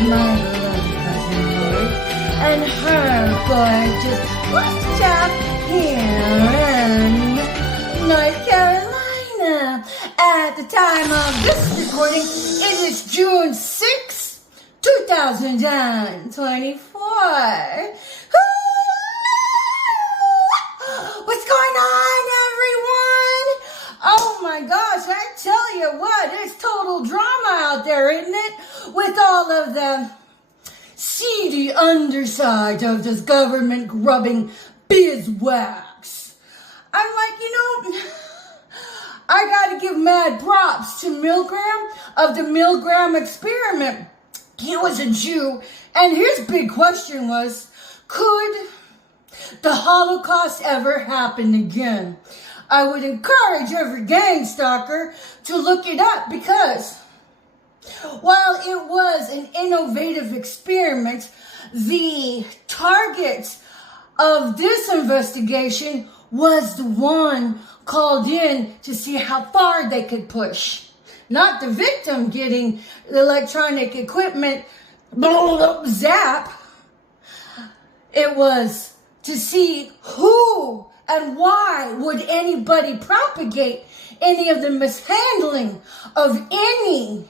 my beloved cousin Lord and her gorgeous chap here in North Carolina. At the time of this recording, it is June 6, 2024. What's going on, everyone? Oh my gosh, I tell you what, it's total drama out there, isn't it? With all of the seedy underside of this government grubbing beeswax. I'm like, I gotta give mad props to Milgram of the Milgram experiment. He was a Jew, and his big question was, could the Holocaust ever happen again? I would encourage every gang stalker to look it up, because while it was an innovative experiment, the target of this investigation was the one called in to see how far they could push. Not the victim getting the electronic equipment zap. It was to see who and why would anybody propagate any of the mishandling of any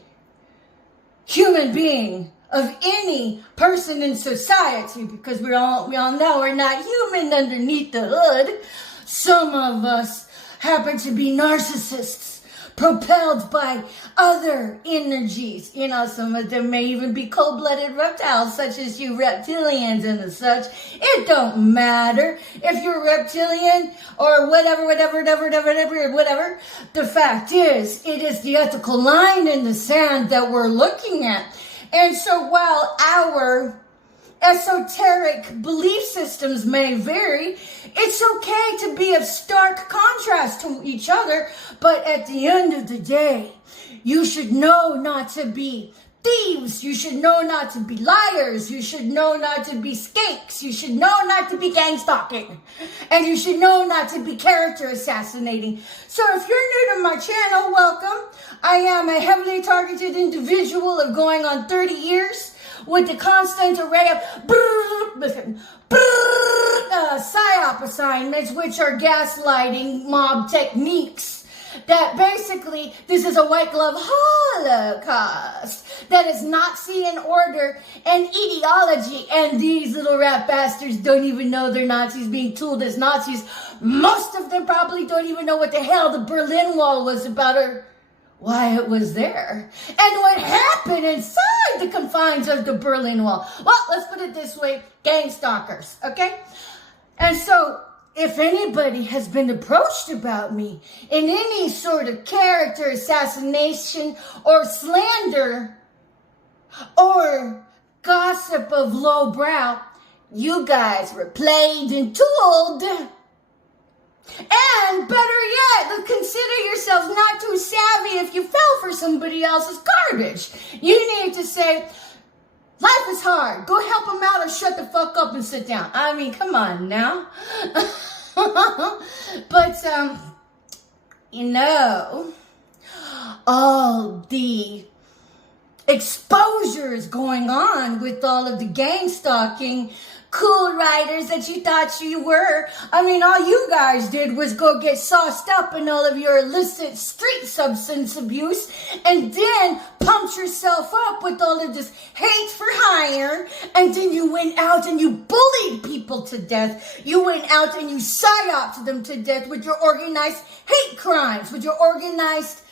human being, of any person in society, because we all know we're not human underneath the hood. Some of us happen to be narcissists, propelled by other energies. Some of them may even be cold-blooded reptiles, such as you reptilians and such. It don't matter if you're reptilian or whatever. The fact is, it is the ethical line in the sand that we're looking at. And so while our esoteric belief systems may vary, it's okay to be of stark contrast to each other, but at the end of the day, you should know not to be thieves, you should know not to be liars, you should know not to be skanks, you should know not to be gang stalking, and you should know not to be character assassinating. So if you're new to my channel, welcome. I am a heavily targeted individual of going on 30 years, with the constant array of psyop assignments, which are gaslighting mob techniques. That basically, this is a white glove holocaust that is Nazi in order and ideology. And these little rat bastards don't even know they're Nazis being tooled as Nazis. Most of them probably don't even know what the hell the Berlin Wall was about, or why it was there, and what happened inside the confines of the Berlin Wall. Well, let's put it this way, gang stalkers, okay? And so, if anybody has been approached about me in any sort of character assassination or slander or gossip of low brow, you guys were played and tooled. And better yet, consider yourselves not too savvy if you fell for somebody else's garbage. You need to say, life is hard. Go help them out, or shut the fuck up and sit down. I mean, come on now. But, all the exposure is going on with all of the gang stalking cool riders that you thought you were. I mean, all you guys did was go get sauced up in all of your illicit street substance abuse, and then pumped yourself up with all of this hate for hire, and then you went out and you bullied people to death. You went out and you psyoped them to death with your organized hate crimes, with your organized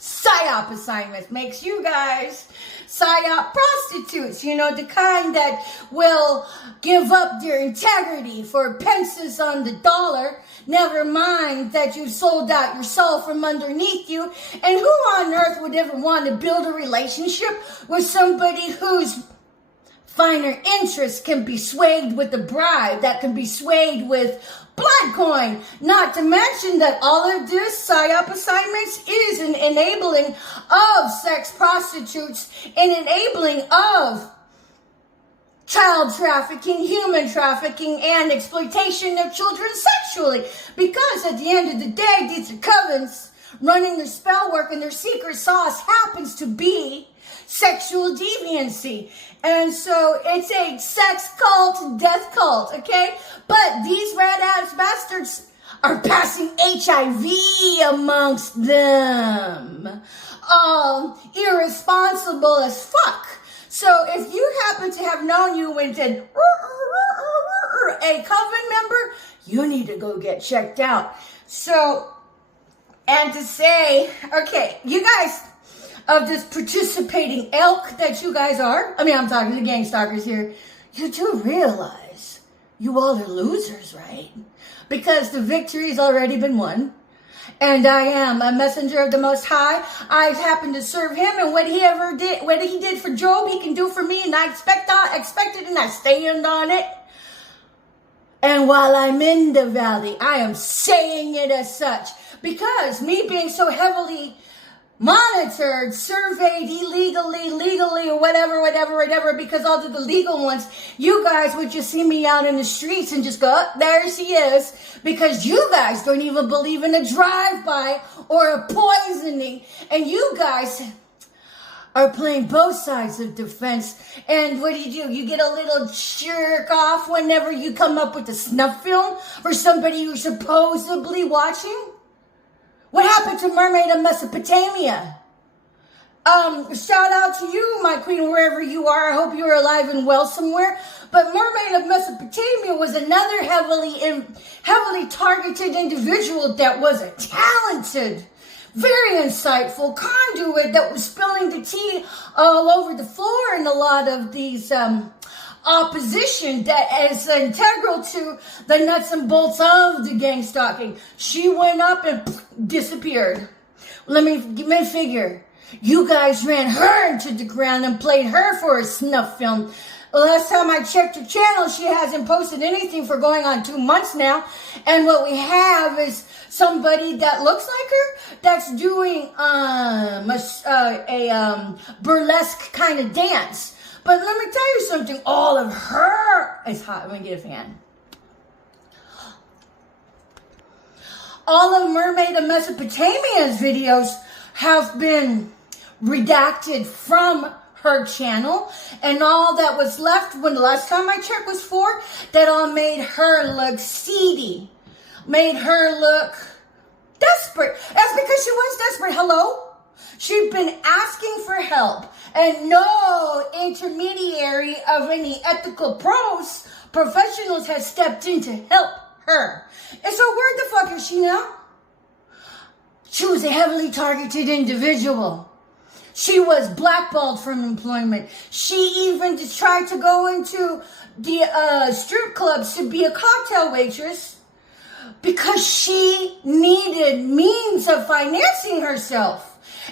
psyop assignments. Makes you guys psyop prostitutes, the kind that will give up their integrity for pences on the dollar. Never mind that you sold out your soul from underneath you. And who on earth would ever want to build a relationship with somebody whose finer interests can be swayed with a bribe, that can be swayed with blood coin? Not to mention that all of this psyop assignments is an enabling of sex prostitutes, an enabling of child trafficking, human trafficking, and exploitation of children sexually. Because at the end of the day, these are covens running their spell work, and their secret sauce happens to be sexual deviancy. And so it's a sex cult, death cult, okay? But these rat-ass bastards are passing HIV amongst them. Irresponsible as fuck. So if you happen to have known you and did a coven member, you need to go get checked out. So, and to say, okay, you guys, of this participating elk that you guys are, I mean, I'm talking to the gang stalkers here, you do realize you all are losers, right? Because the victory's already been won. And I am a messenger of the Most High. I happen to serve him, and what he did for Job, he can do for me, and I expected, and I stand on it. And while I'm in the valley, I am saying it as such, because me being so heavily monitored, surveyed illegally, legally, or whatever, because all of the legal ones, you guys would just see me out in the streets and just go, oh, there she is, because you guys don't even believe in a drive-by or a poisoning, and you guys are playing both sides of defense. And what do? You get a little jerk off whenever you come up with a snuff film for somebody you're supposedly watching. What happened to Mermaid of Mesopotamia? Shout out to you, my queen, wherever you are. I hope you're alive and well somewhere. But Mermaid of Mesopotamia was another heavily targeted individual that was a talented, very insightful conduit that was spilling the tea all over the floor in a lot of these opposition that is integral to the nuts and bolts of the gang stalking. She went up and disappeared. Let me figure. You guys ran her into the ground and played her for a snuff film. Last time I checked her channel, she hasn't posted anything for going on 2 months now. And what we have is somebody that looks like her that's doing a burlesque kind of dance. But let me tell you something, all of her is hot. Let me get a fan. All of Mermaid of Mesopotamia's videos have been redacted from her channel, and all that was left when the last time I checked was 4, that all made her look seedy, made her look desperate. That's because she was desperate. Hello? She'd been asking for help, and no intermediary of any ethical professionals has stepped in to help her. And so where the fuck is she now? She was a heavily targeted individual. She was blackballed from employment. She even tried to go into the strip clubs to be a cocktail waitress because she needed means of financing herself.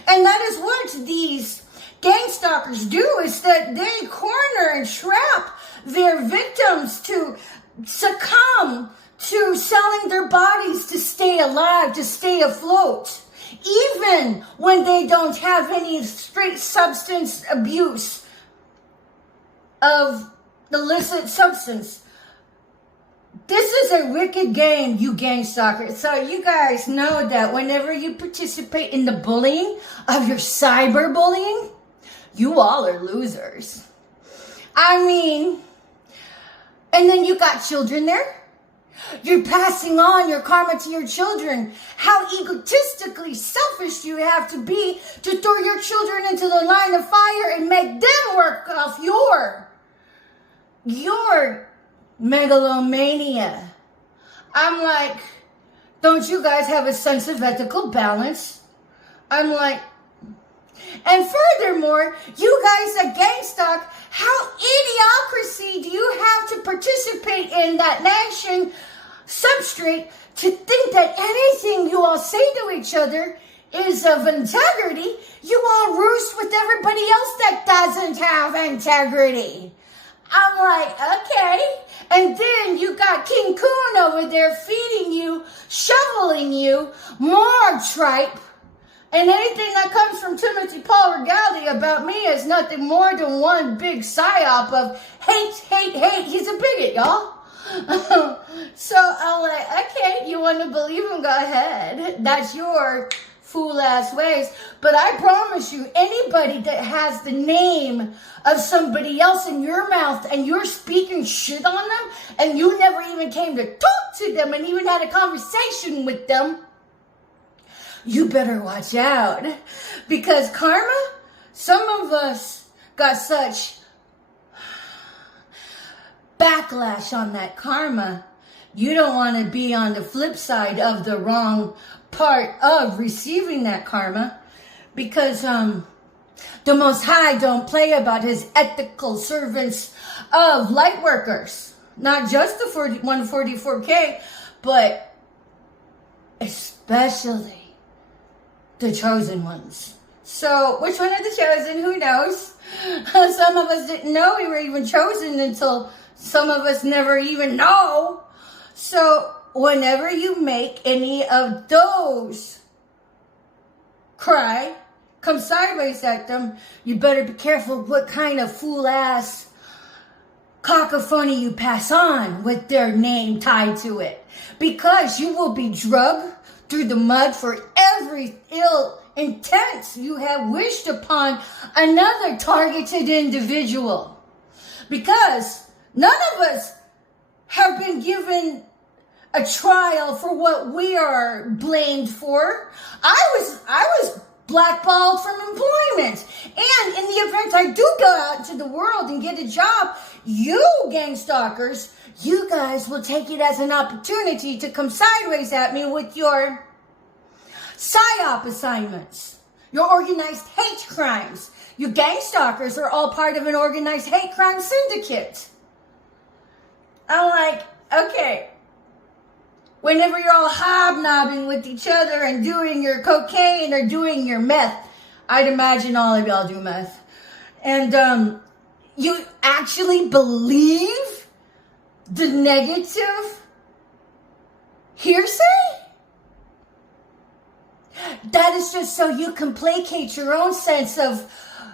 And that is what these gang stalkers do, is that they corner and trap their victims to succumb to selling their bodies to stay alive, to stay afloat, even when they don't have any straight substance abuse of illicit substance. This is a wicked game, you gang stalkers. So you guys know that whenever you participate in the bullying of your cyberbullying, you all are losers. I mean, and then you got children there. You're passing on your karma to your children. How egotistically selfish you have to be to throw your children into the line of fire and make them work off your megalomania. I'm like, don't you guys have a sense of ethical balance? I'm like, and furthermore, you guys at GangStalk, how idiocracy do you have to participate in that nation substrate to think that anything you all say to each other is of integrity? You all roost with everybody else that doesn't have integrity. I'm like, okay. And then you got King Coon over there feeding you, shoveling you more tripe. And anything that comes from Timothy Paul Regaldi about me is nothing more than one big psyop of hate, hate, hate. He's a bigot, y'all. So I'm like, okay, you want to believe him? Go ahead. That's your fool-ass ways. But I promise you, anybody that has the name of somebody else in your mouth and you're speaking shit on them and you never even came to talk to them and even had a conversation with them, you better watch out. Because karma, some of us got such backlash on that karma. You don't want to be on the flip side of the wrong part of receiving that karma, because the Most High don't play about his ethical servants of light workers. Not just the 144K, but especially the chosen ones. So, which one are the chosen? Who knows? Some of us didn't know we were even chosen until some of us never even know. So, whenever you make any of those cry, come sideways at them, you better be careful what kind of fool-ass cacophony you pass on with their name tied to it. Because you will be drugged through the mud for every ill intent you have wished upon another targeted individual. Because none of us have been given a trial for what we are blamed for. I was blackballed from employment. And in the event I do go out into the world and get a job, you gang stalkers, you guys will take it as an opportunity to come sideways at me with your PSYOP assignments, your organized hate crimes. You gang stalkers are all part of an organized hate crime syndicate. I'm like, okay. Whenever you're all hobnobbing with each other and doing your cocaine or doing your meth, I'd imagine all of y'all do meth. And you actually believe the negative hearsay? That is just so you can placate your own sense of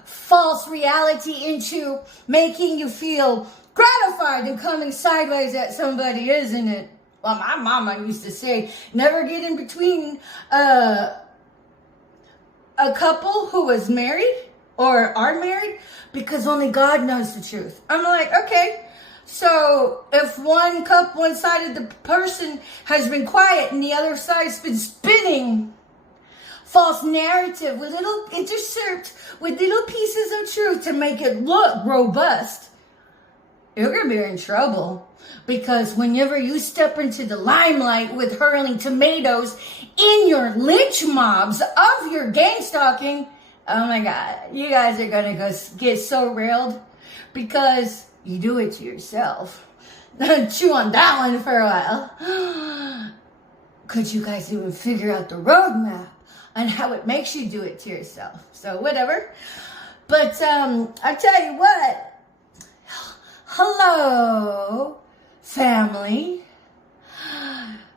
false reality into making you feel gratified and coming sideways at somebody, isn't it? Well, my mama used to say, never get in between a couple who was married or are married, because only God knows the truth. I'm like, okay, so if one side of the person has been quiet and the other side's been spinning false narrative with little intercept with little pieces of truth to make it look robust, you're going to be in trouble. Because whenever you step into the limelight with hurling tomatoes in your lynch mobs of your gang stalking, oh my God, you guys are going to go get so railed because you do it to yourself. Chew on that one for a while. Could you guys even figure out the roadmap on how it makes you do it to yourself? So whatever. But I tell you what. Hello, family.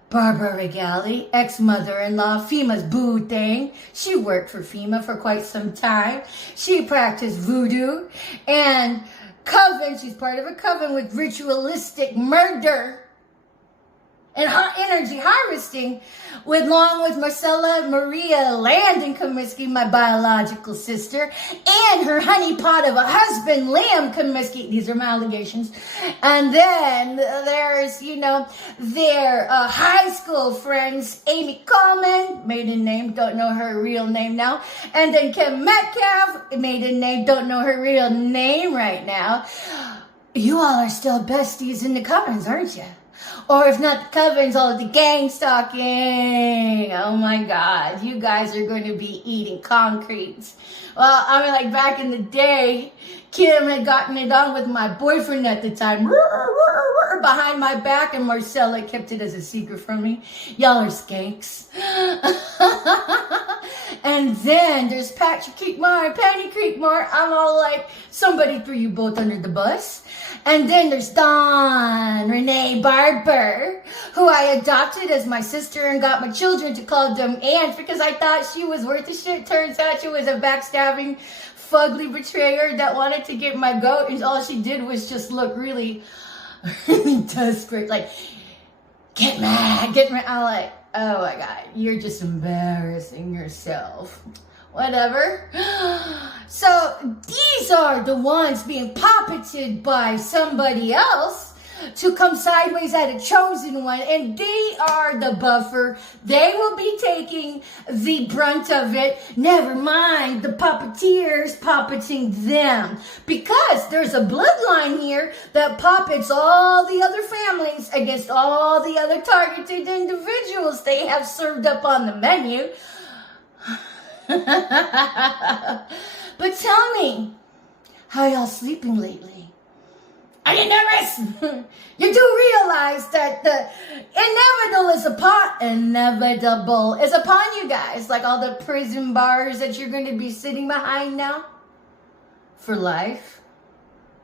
Barbara Regali, ex-mother-in-law, FEMA's boo thing. She worked for FEMA for quite some time. She practiced voodoo and coven. She's part of a coven with ritualistic murder and energy harvesting, along with Marcella Maria Landon Comiskey, my biological sister, and her honeypot of a husband, Liam Comiskey. These are my allegations. And then there's, their high school friends, Amy Coleman, maiden name, don't know her real name now. And then Kim Metcalf, maiden name, don't know her real name right now. You all are still besties in the covens, aren't you? Or if not the covens, all of the gang stalking. Oh my God, you guys are going to be eating concrete. Well, I mean, like back in the day, Kim had gotten it on with my boyfriend at the time, behind my back, and Marcella kept it as a secret from me. Y'all are skanks. And then there's Patrick Creekmore and Penny Creekmore. I'm all like, somebody threw you both under the bus. And then there's Dawn Renee Barber, who I adopted as my sister and got my children to call them aunts because I thought she was worth the shit. Turns out she was a backstabbing, fugly betrayer that wanted to get my goat, and all she did was just look really, really desperate. Like, get mad. I'm like, Oh my God, you're just embarrassing yourself. Whatever. So these are the ones being puppeted by somebody else to come sideways at a chosen one, and they are the buffer. They will be taking the brunt of it. Never mind the puppeteers puppeting them, because there's a bloodline here that puppets all the other families against all the other targeted individuals they have served up on the menu. But tell me, how y'all sleeping lately? Are you nervous? You do realize that the inevitable is upon you guys, like all the prison bars that you're going to be sitting behind now for life.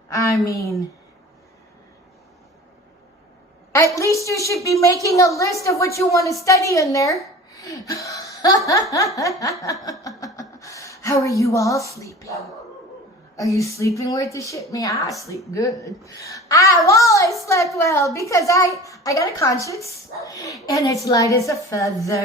I mean, at least you should be making a list of what you want to study in there. How are you all sleeping? Are you sleeping worth the shit? Me, I sleep good. I've always slept well because I got a conscience and it's light as a feather.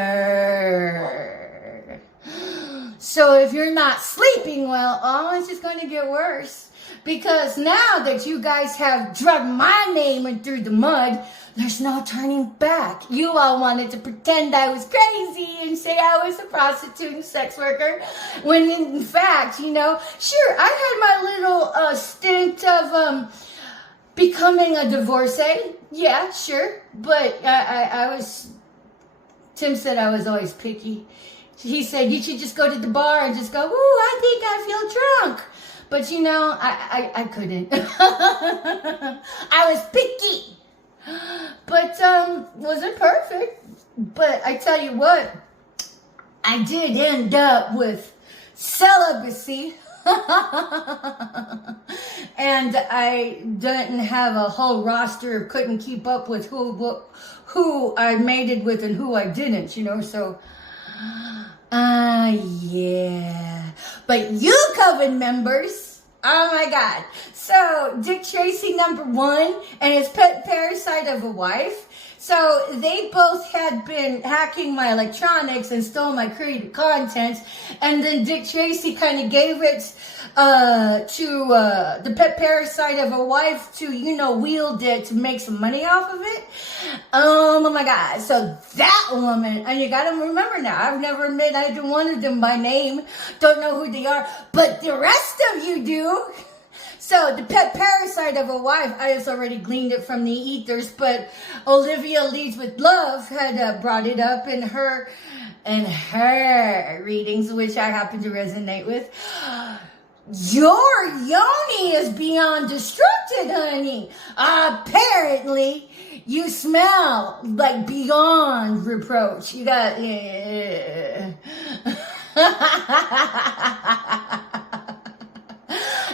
So if you're not sleeping well, oh, it's just going to get worse. Because now that you guys have dragged my name in through the mud, there's no turning back. You all wanted to pretend I was crazy and say I was a prostitute and sex worker, when in fact, you know, sure, I had my little stint of becoming a divorcee. Yeah, sure. But I was, Tim said I was always picky. He said, you should just go to the bar and just go, ooh, I think I feel drunk. But, you know, I couldn't. I was picky. But, wasn't perfect. But I tell you what, I did end up with celibacy. And I didn't have a whole roster, couldn't keep up with who I mated with and who I didn't, you know, so... yeah. But you coven members, oh my God. So, Dick Tracy #1 and his pet parasite of a wife. So, they both had been hacking my electronics and stole my creative content. And then Dick Tracy kind of gave it to the pet parasite of a wife to, you know, wield it to make some money off of it. Oh my God. So that woman, and you gotta remember now, I've never met either one of them by name. Don't know who they are, but the rest of you do. So the pet parasite of a wife, I just already gleaned it from the ethers, but Olivia Leads with Love had brought it up in her readings, which I happen to resonate with. Your yoni is beyond destructed, honey. Apparently, you smell like beyond reproach. You got, yeah.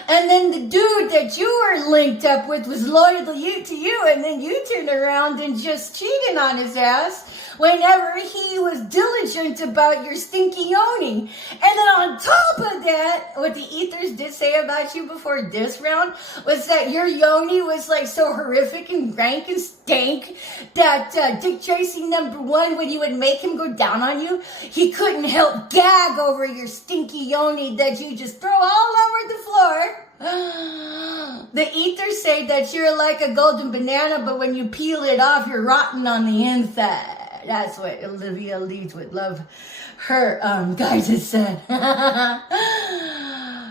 And then the dude that you were linked up with was loyal to you, and then you turned around and just cheated on his ass whenever he was diligent about your stinky yoni. And then on top of that, what the ethers did say about you before this round was that your yoni was like so horrific and rank and stank that Dick Tracy #1, when you would make him go down on you, he couldn't help gag over your stinky yoni that you just throw all over the floor. The ethers say that you're like a golden banana, but when you peel it off, you're rotten on the inside. That's what Olivia Leads with Love, her guys has said.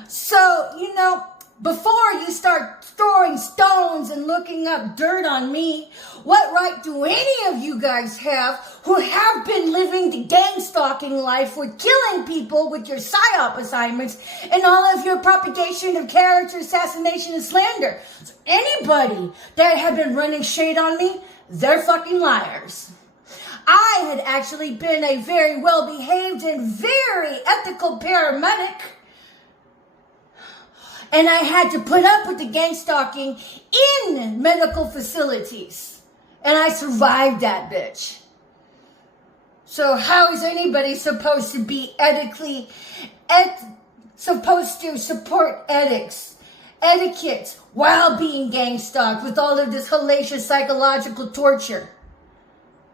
So, you know, before you start throwing stones and looking up dirt on me, what right do any of you guys have who have been living the gang stalking life with killing people with your PSYOP assignments and all of your propagation of character assassination and slander? So anybody that had been running shade on me, they're fucking liars. I had actually been a very well-behaved and very ethical paramedic. And I had to put up with the gang stalking in medical facilities. And I survived that bitch. So how is anybody supposed to be supposed to support etiquette while being gang stalked with all of this hellacious psychological torture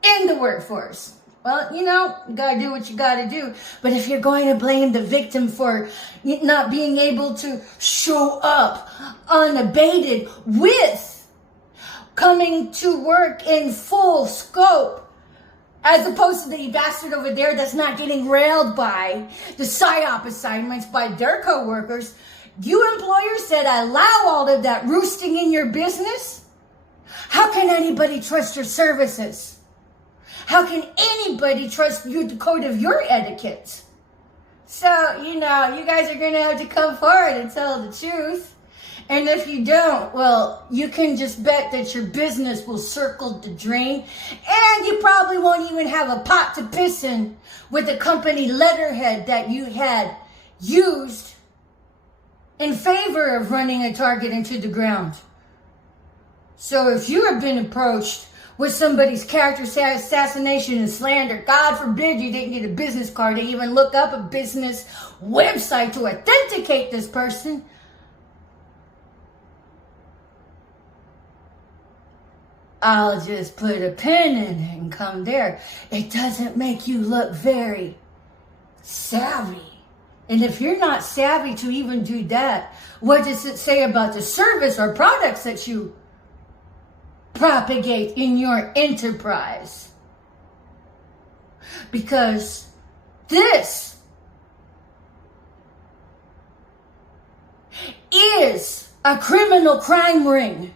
in the workforce? Well, you gotta do what you gotta do. But if you're going to blame the victim for not being able to show up unabated with coming to work in full scope, as opposed to the bastard over there that's not getting railed by the PSYOP assignments by their coworkers, you employers that allow all of that roosting in your business, how can anybody trust your services? How can anybody trust you, the code of your etiquette? So, you guys are going to have to come forward and tell the truth. And if you don't, well, you can just bet that your business will circle the drain. And you probably won't even have a pot to piss in with the company letterhead that you had used in favor of running a target into the ground. So if you have been approached with somebody's character assassination and slander, God forbid you didn't get a business card to even look up a business website to authenticate this person, I'll just put a pin in it and come there. It doesn't make you look very savvy. And if you're not savvy to even do that, what does it say about the service or products that you propagate in your enterprise? Because this is a criminal crime ring.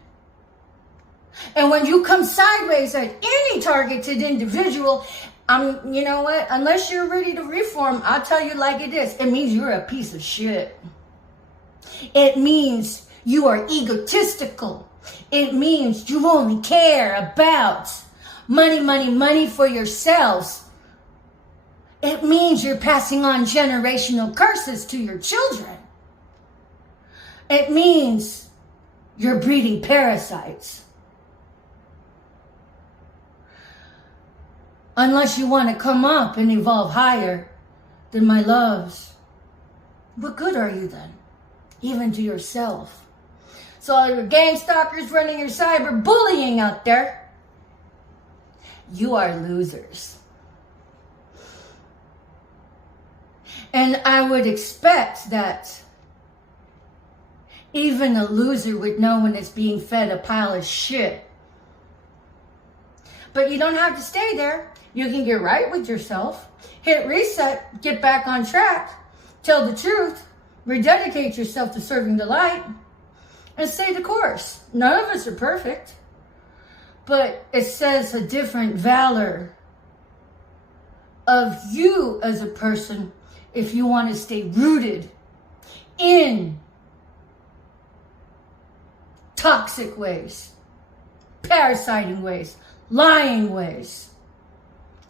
And when you come sideways at any targeted individual, you know what? Unless you're ready to reform, I'll tell you like it is. It means you're a piece of shit. It means you are egotistical. It means you only care about money for yourselves. It means you're passing on generational curses to your children. It means you're breeding parasites. Unless you want to come up and evolve higher, then my loves, what good are you then? Even to yourself. So all your gang stalkers running your cyber bullying out there, you are losers. And I would expect that even a loser would know when it's being fed a pile of shit. But you don't have to stay there. You can get right with yourself, hit reset, get back on track, tell the truth, rededicate yourself to serving the light, and stay the course. None of us are perfect, but it says a different valor of you as a person if you want to stay rooted in toxic ways, parasiting ways, lying ways,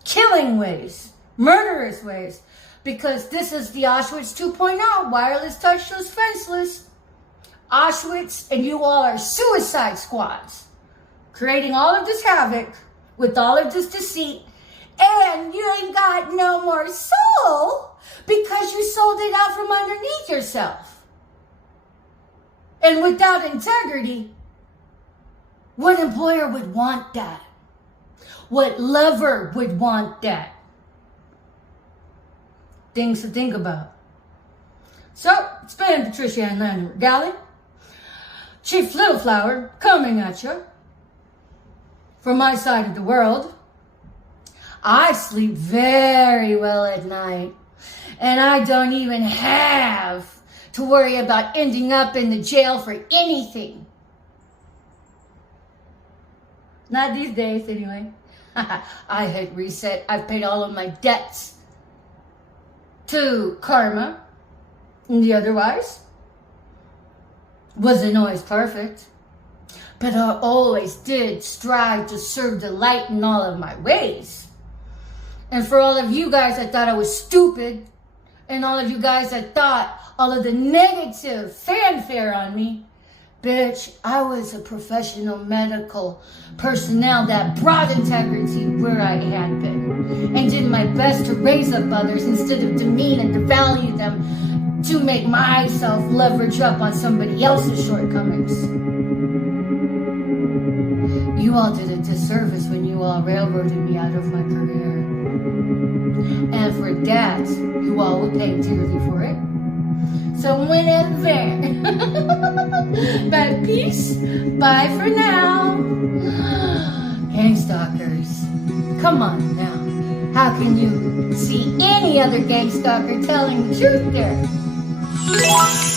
killing ways, murderous ways, because this is the Auschwitz 2.0, wireless, touchless, fenceless. Auschwitz and you all are suicide squads, creating all of this havoc with all of this deceit, and you ain't got no more soul because you sold it out from underneath yourself. And without integrity, what employer would want that? What lover would want that? Things to think about. So, it's been Patricia and Landon Regali, Chief Little Flower, coming at you from my side of the world. I sleep very well at night, and I don't even have to worry about ending up in the jail for anything. Not these days, anyway. I hit reset. I've paid all of my debts to karma. And the otherwise wasn't always perfect. But I always did strive to serve the light in all of my ways. And for all of you guys that thought I was stupid, and all of you guys that thought all of the negative fanfare on me, bitch, I was a professional medical personnel that brought integrity where I had been and did my best to raise up others instead of demean and devalue them to make myself leverage up on somebody else's shortcomings. You all did a disservice when you all railroaded me out of my career. And for dads, you all will pay dearly for it. So whenever. But peace. Bye for now. Gang stalkers. Come on now. How can you see any other gang stalker telling the truth there?